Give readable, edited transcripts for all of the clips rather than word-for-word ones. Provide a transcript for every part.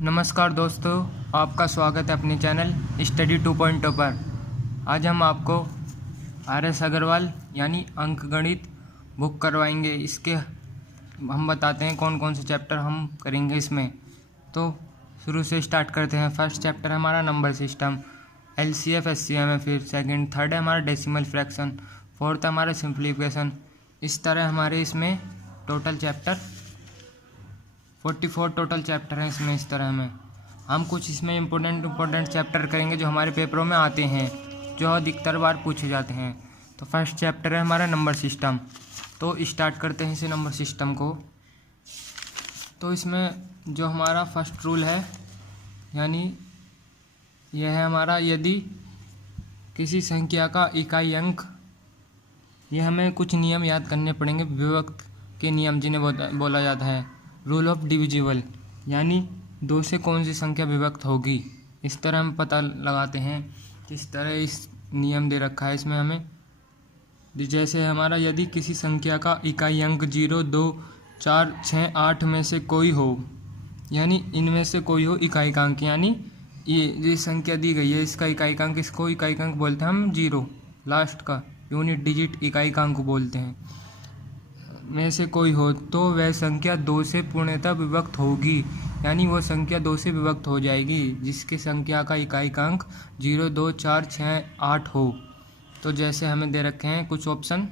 नमस्कार दोस्तों, आपका स्वागत है अपने चैनल स्टडी 2.0 पर। आज हम आपको RS अग्रवाल यानी अंकगणित बुक करवाएंगे। इसके हम बताते हैं कौन कौन से चैप्टर हम करेंगे इसमें। तो शुरू से स्टार्ट करते हैं। फर्स्ट चैप्टर है हमारा नंबर सिस्टम, LCF SCM है। फिर सेकंड थर्ड है हमारा डेसिमल फ्रैक्शन। फोर्थ है हमारा सिंप्लीफिकेशन। इस तरह हमारे इसमें टोटल चैप्टर 44 टोटल चैप्टर हैं इसमें। इस तरह में हम कुछ इसमें इम्पोर्टेंट चैप्टर करेंगे जो हमारे पेपरों में आते हैं, जो अधिकतर बार पूछे जाते हैं। तो फर्स्ट चैप्टर है हमारा नंबर सिस्टम। तो स्टार्ट करते हैं इसे नंबर सिस्टम को। तो इसमें जो हमारा फर्स्ट रूल है, यानी यह है हमारा, यदि किसी संख्या का इकाई अंक, यह हमें कुछ नियम याद करने पड़ेंगे, विभक्त के नियम जिन्हें बोला जाता है रूल ऑफ डिविजिबल, यानी दो से कौन सी संख्या विभक्त होगी। इस तरह हम पता लगाते हैं। इस तरह इस नियम दे रखा है इसमें हमें, जैसे हमारा यदि किसी संख्या का इकाई अंक 0, 2, 4, 6, 8 में से कोई हो, यानी इनमें से कोई हो इकाई का अंक, यानी ये संख्या दी गई है, इसका इकाई का अंक, इसको इकाई का अंक बोलते हैं हम 0, लास्ट का यूनिट डिजिट इकाई का अंक बोलते हैं, में से कोई हो, तो वह संख्या 2 से पूर्णतः विभक्त होगी। यानी वो संख्या 2 से विभक्त हो जाएगी जिसके संख्या का इकाई का अंक 0, 2, 4, 6, 8 हो। तो जैसे हमें दे रखे हैं कुछ ऑप्शन,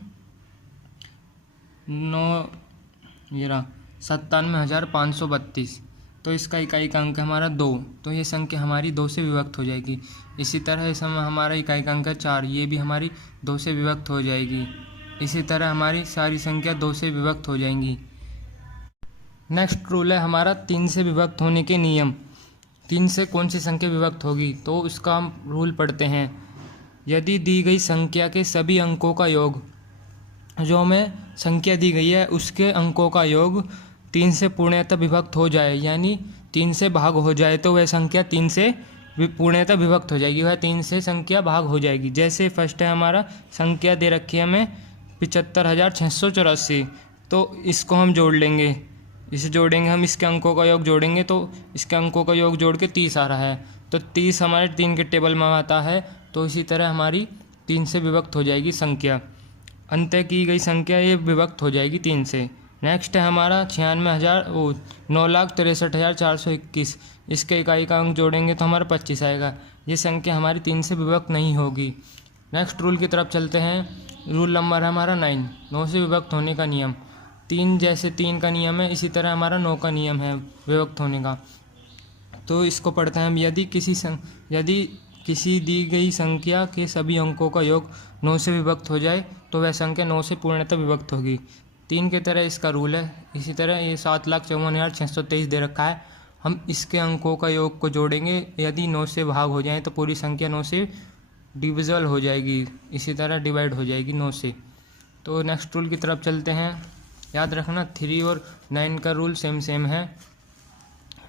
97,532, तो इसका इकाई का अंक है हमारा 2, तो ये संख्या हमारी 2 से विभक्त हो जाएगी। इसी तरह इस समय हमारा इकाई का अंक है 4, ये भी हमारी 2 से विभक्त हो जाएगी। इसी तरह हमारी सारी संख्या 2 से विभक्त हो जाएंगी। नेक्स्ट रूल है हमारा 3 से विभक्त होने के नियम। 3 से कौन सी संख्या विभक्त होगी, तो उसका हम रूल पढ़ते हैं। यदि दी गई संख्या के सभी अंकों का योग, जो हमें संख्या दी गई है उसके अंकों का योग 3 से पूर्णतः विभक्त हो जाए, यानी 3 से भाग हो जाए, तो वह संख्या 3 से पूर्णतः विभक्त हो जाएगी, वह 3 से संख्या भाग हो जाएगी। जैसे फर्स्ट है हमारा संख्या दे रखी है हमें 75,684, तो इसको हम जोड़ लेंगे, इसे जोड़ेंगे हम, इसके अंकों का योग जोड़ेंगे तो इसके अंकों का योग जोड़ के 30 आ रहा है, तो 30 हमारे 3 के टेबल में आता है। तो इसी तरह हमारी 3 से विभक्त हो जाएगी संख्या, अंतः की गई संख्या ये विभक्त हो जाएगी 3 से। नेक्स्ट है हमारा 9,63,421, इसके इकाई का अंक जोड़ेंगे तो हमारा 25 आएगा, ये संख्या हमारी 3 से विभक्त नहीं होगी। नेक्स्ट रूल की तरफ चलते हैं। रूल नंबर है हमारा 9 से विभक्त होने का नियम। 3 जैसे 3 का नियम है, इसी तरह हमारा 9 का नियम है विभक्त होने का। तो इसको पढ़ते हैं हम। यदि किसी दी गई संख्या के सभी अंकों का योग 9 से विभक्त हो जाए, तो वह संख्या 9 से पूर्णतः विभक्त होगी। 3 की तरह इसका रूल है। इसी तरह ये 7,54,623 दे रखा है, हम इसके अंकों का योग को जोड़ेंगे, यदि 9 से भाग हो जाए तो पूरी संख्या 9 से डिविजल हो जाएगी, इसी तरह डिवाइड हो जाएगी 9 से। तो नेक्स्ट रूल की तरफ चलते हैं। याद रखना 3 और 9 का रूल सेम है।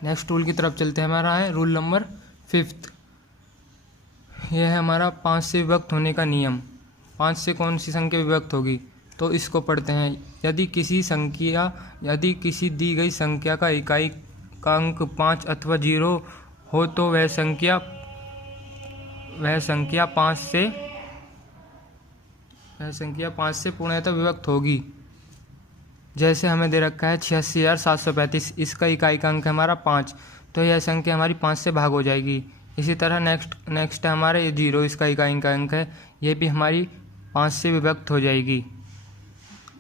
नेक्स्ट रूल की तरफ चलते हैं। हमारा है रूल नंबर 5, यह है हमारा 5 से विभक्त होने का नियम। 5 से कौन सी संख्या विभक्त होगी, तो इसको पढ़ते हैं। यदि किसी दी गई संख्या का इकाई का अंक 5 अथवा 0 हो, तो वह संख्या 5 से पूर्णतः विभक्त होगी। जैसे हमें दे रखा है 86,735, इसका इकाई का अंक है हमारा 5, तो यह संख्या हमारी 5 से भाग हो जाएगी। इसी तरह नेक्स्ट है हमारा ये 0, इसका इकाई का अंक है, ये भी हमारी 5 से विभक्त हो जाएगी।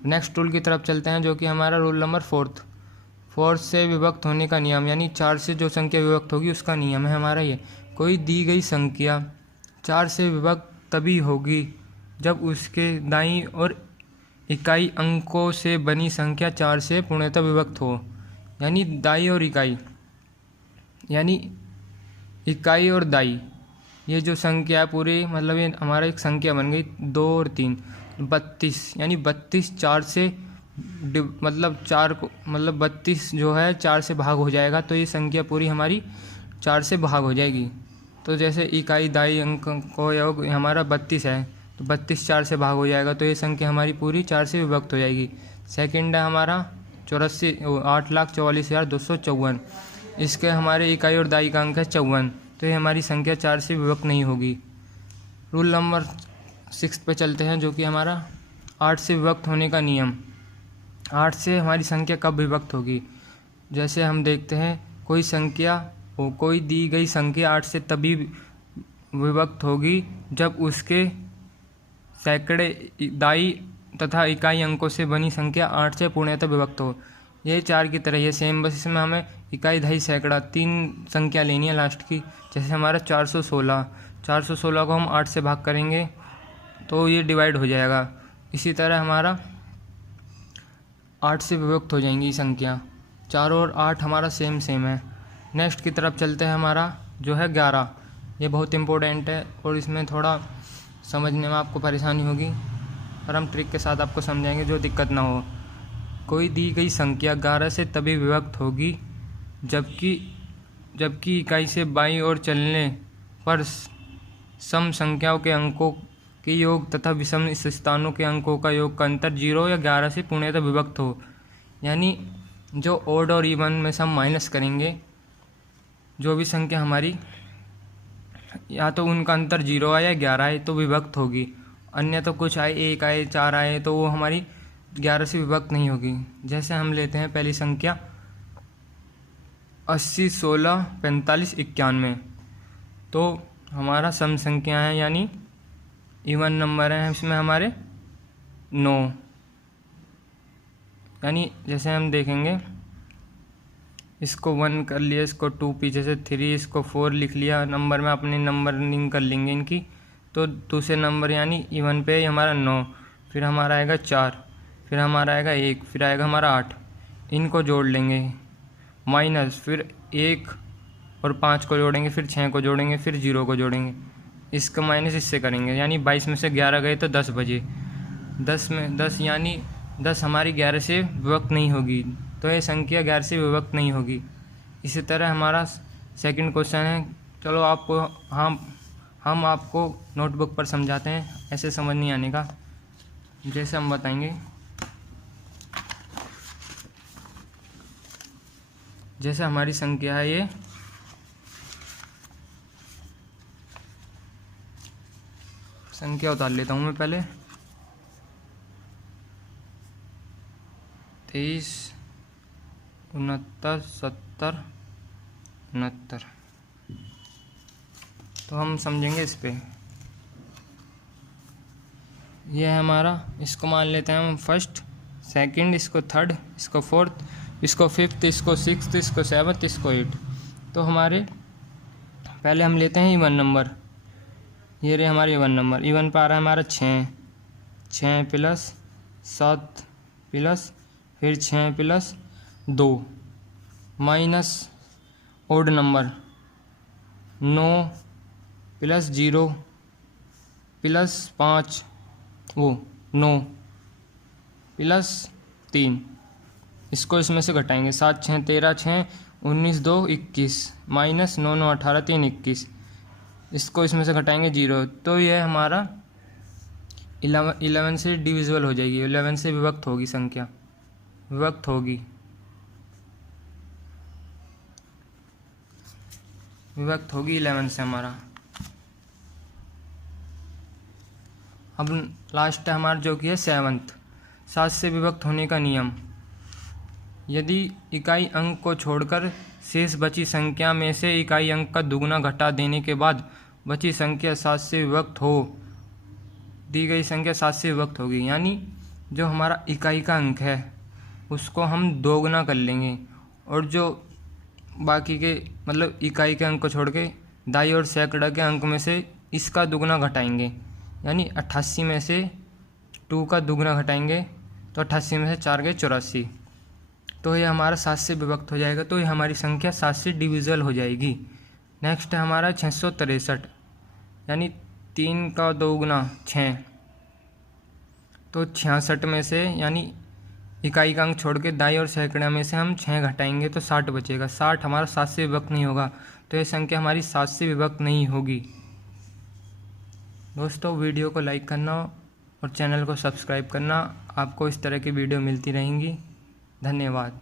नेक्स्ट रूल की तरफ चलते हैं, जो कि हमारा रूल नंबर 4 से विभक्त होने का नियम, यानी 4 से जो संख्या विभक्त होगी उसका नियम है हमारा ये। कोई दी गई संख्या 4 से विभक्त तभी होगी जब उसके दाईं और इकाई अंकों से बनी संख्या 4 से पूर्णतः विभक्त हो, यानी दाई और इकाई, यानी इकाई और दाई, ये जो संख्या है पूरी, मतलब ये हमारा एक संख्या बन गई 2 और 3, 32, यानी 32 4 से मतलब 32 जो है 4 से भाग हो जाएगा, तो ये संख्या पूरी हमारी 4 से भाग हो जाएगी। तो जैसे इकाई दाई अंक को योग हमारा 32 है, तो 32 4 से भाग हो जाएगा, तो ये संख्या हमारी पूरी 4 से विभक्त हो जाएगी। सेकंड है हमारा 8,44,254, इसके हमारे इकाई और दाई का अंक है 54, तो ये हमारी संख्या 4 से विभक्त नहीं होगी। रूल नंबर 6 पे चलते हैं, जो कि हमारा 8 से विभक्त होने का नियम। 8 से हमारी संख्या कब विभक्त होगी? जैसे हम देखते हैं, कोई दी गई संख्या 8 से तभी विभक्त होगी जब उसके सैकड़े दाई तथा इकाई अंकों से बनी संख्या 8 से पूर्णतः विभक्त हो। ये 4 की तरह ये सेम, बस इसमें हमें इकाई, दहाई, सैकड़ा 3 संख्या लेनी है लास्ट की। जैसे हमारा 416 को हम 8 से भाग करेंगे तो ये डिवाइड हो जाएगा। इसी तरह हमारा 8 से विभक्त हो जाएंगी संख्या। 4 और 8 हमारा सेम है। नेक्स्ट की तरफ चलते हैं, हमारा जो है 11। ये बहुत इम्पोर्टेंट है और इसमें थोड़ा समझने में आपको परेशानी होगी, पर हम ट्रिक के साथ आपको समझाएंगे जो दिक्कत ना हो। कोई दी गई संख्या 11 से तभी विभक्त होगी जबकि इकाई से बाईं ओर चलने पर सम संख्याओं के अंकों के योग तथा विषम स्थानों के अंकों का योग का अंतर 0 या 11 से पूर्णतः विभक्त हो। यानी जो ओड और इवन में से हम माइनस करेंगे, जो भी संख्या हमारी, या तो उनका अंतर 0 आए या 11 आए तो विभक्त होगी, अन्य तो कुछ आए, 1 आए, 4 आए तो वो हमारी 11 से विभक्त नहीं होगी। जैसे हम लेते हैं पहली संख्या 80, 16, 45, 91, तो हमारा सम संख्या है यानी इवन नंबर है, इसमें हमारे 9। यानी जैसे हम देखेंगे, इसको 1 कर लिया, इसको 2, पीछे से 3, इसको 4 लिख लिया, नंबर में अपने नंबरिंग कर लेंगे इनकी। तो दूसरे नंबर यानी इवन पे हमारा 9, फिर हमारा आएगा 4, फिर हमारा आएगा 1, फिर आएगा हमारा 8। इनको जोड़ लेंगे, माइनस, फिर 1 और 5 को जोड़ेंगे, फिर 6 को जोड़ेंगे, फिर 0 को जोड़ेंगे, इसका माइनस इससे करेंगे, यानी 22 में से 11 गए तो 10 बचे। 10 में 10 यानी 10 हमारी 11 से विभक्त नहीं होगी, तो ये संख्या 11 से विभक्त नहीं होगी। इसी तरह हमारा सेकंड क्वेश्चन है, चलो आपको हम आपको नोटबुक पर समझाते हैं, ऐसे समझ नहीं आने का। जैसे हम बताएंगे, जैसे हमारी संख्या है, ये संख्या उतार लेता हूँ मैं पहले, 23, 69, 70, 69। तो हम समझेंगे इस पे। यह है हमारा, इसको मान लेते हैं हम फर्स्ट, सेकंड, इसको थर्ड, इसको फोर्थ, इसको फिफ्थ, इसको सिक्स्थ, इसको सेवन्थ, इसको 8। तो हमारे पहले हम लेते हैं इवन नंबर। ये रहे हमारे इवन नंबर। इवन पर आ रहा है हमारा 6 प्लस 7 प्लस फिर 6 plus 2 minus odd number 9 plus 0 plus 5 9 plus 3। इसको इसमें से घटाएंगे, 7 6 13 6 19 2 21 माइनस 9 9 18 3 21। इसको इसमें से घटाएंगे 0, तो यह हमारा 11 से डिविजिबल हो जाएगी, 11 से विभक्त होगी संख्या, विभक्त होगी 11 से हमारा। अब लास्ट है हमारा जो कि है 7 से विभक्त होने का नियम। यदि इकाई अंक को छोड़कर शेष बची संख्या में से इकाई अंक का दुगुना घटा देने के बाद बची संख्या 7 से विभक्त हो, दी गई संख्या 7 से विभक्त होगी। यानी जो हमारा इकाई का अंक है उसको हम दोगुना कर लेंगे, और जो बाकी के मतलब इकाई के अंक को छोड़ के दाई और सैकड़ा के अंक में से इसका दुगुना घटाएंगे। यानी 88 में से 2 का दुगुना घटाएंगे तो 88 में से 4 गए 84, तो ये हमारा 7 से विभक्त हो जाएगा। तो ये हमारी संख्या 7 से डिविजल हो जाएगी। नेक्स्ट है हमारा 663, यानी 3 का दोगुना 6, तो 66 में से यानी इकाई का अंक छोड़ के दाई और सैकड़ा में से हम 6 घटाएंगे तो 60 बचेगा। 60 हमारा 7 से विभक्त नहीं होगा, तो ये संख्या हमारी 7 से विभक्त नहीं होगी। दोस्तों, वीडियो को लाइक करना और चैनल को सब्सक्राइब करना। आपको इस तरह की वीडियो मिलती रहेंगी। धन्यवाद।